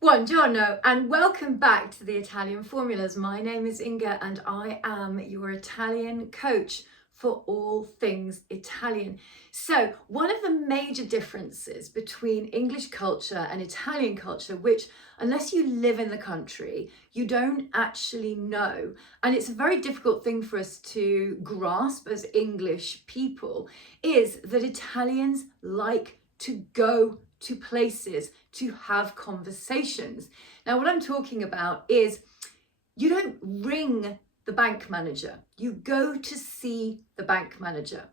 Buongiorno and welcome back to the Italian Formulas. My name is Inga and I am your Italian coach for all things Italian. So one of the major differences between English culture and Italian culture, which unless you live in the country, you don't actually know, and it's a very difficult thing for us to grasp as English people, is that Italians like to go to places to have conversations. Now, what I'm talking about is you don't ring the bank manager, you go to see the bank manager.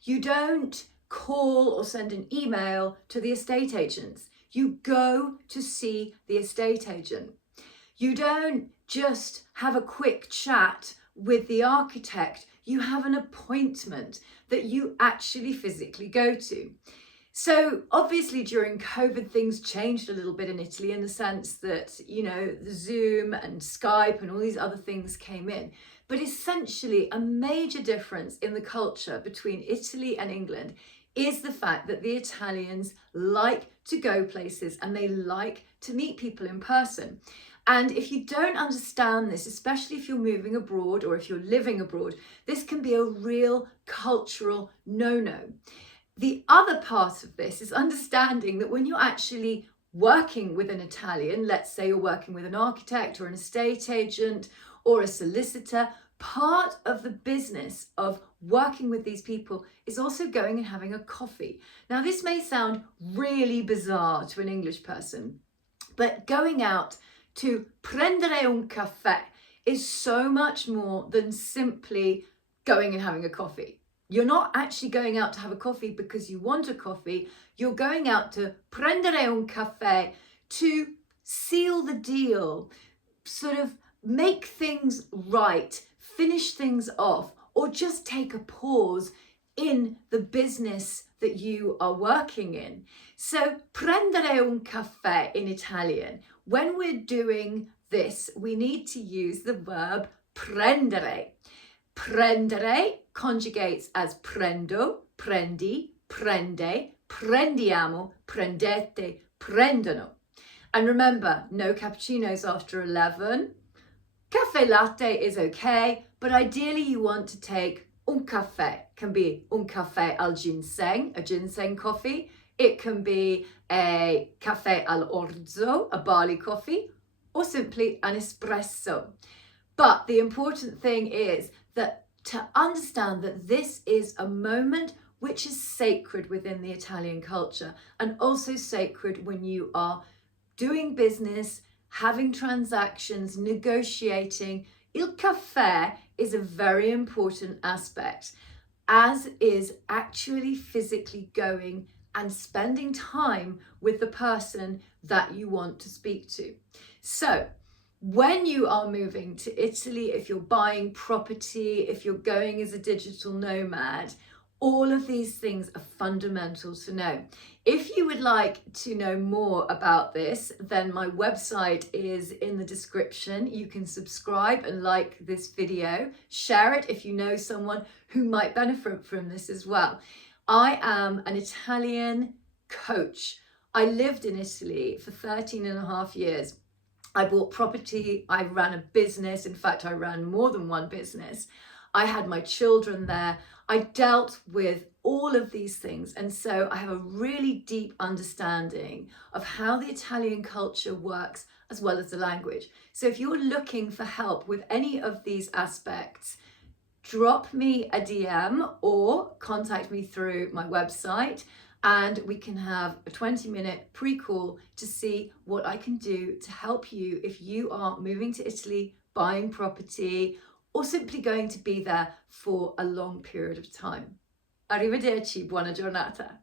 You don't call or send an email to the estate agents, you go to see the estate agent. You don't just have a quick chat with the architect, you have an appointment that you actually physically go to. So obviously during COVID, things changed a little bit in Italy in the sense that, the Zoom and Skype and all these other things came in. But essentially a major difference in the culture between Italy and England is the fact that the Italians like to go places and they like to meet people in person. And if you don't understand this, especially if you're moving abroad or if you're living abroad, this can be a real cultural no-no. The other part of this is understanding that when you're actually working with an Italian, let's say you're working with an architect or an estate agent or a solicitor, part of the business of working with these people is also going and having a coffee. Now, this may sound really bizarre to an English person, but going out to prendere un caffè is so much more than simply going and having a coffee. You're not actually going out to have a coffee because you want a coffee. You're going out to prendere un caffè to seal the deal, sort of make things right, finish things off, or just take a pause in the business that you are working in. So prendere un caffè in Italian, when we're doing this, we need to use the verb prendere. Prendere conjugates as prendo, prendi, prende, prendiamo, prendete, prendono. And remember, no cappuccinos after 11. Caffè latte is okay, but ideally you want to take un caffè. Can be un caffè al ginseng, a ginseng coffee. It can be a caffè all'orzo, a barley coffee, or simply an espresso. But the important thing is that to understand that this is a moment which is sacred within the Italian culture and also sacred when you are doing business, having transactions, negotiating. Il caffè is a very important aspect, as is actually physically going and spending time with the person that you want to speak to. So when you are moving to Italy, if you're buying property, if you're going as a digital nomad, all of these things are fundamental to know. If you would like to know more about this, then my website is in the description. You can subscribe and like this video, share it if you know someone who might benefit from this as well. I am an Italian coach. I lived in Italy for 13 and a half years. I bought property, I ran a business. In fact, I ran more than one business. I had my children there. I dealt with all of these things. And so I have a really deep understanding of how the Italian culture works as well as the language. So if you're looking for help with any of these aspects, drop me a DM or contact me through my website, and we can have a 20-minute pre-call to see what I can do to help you if you are moving to Italy, buying property, or simply going to be there for a long period of time. Arrivederci, buona giornata.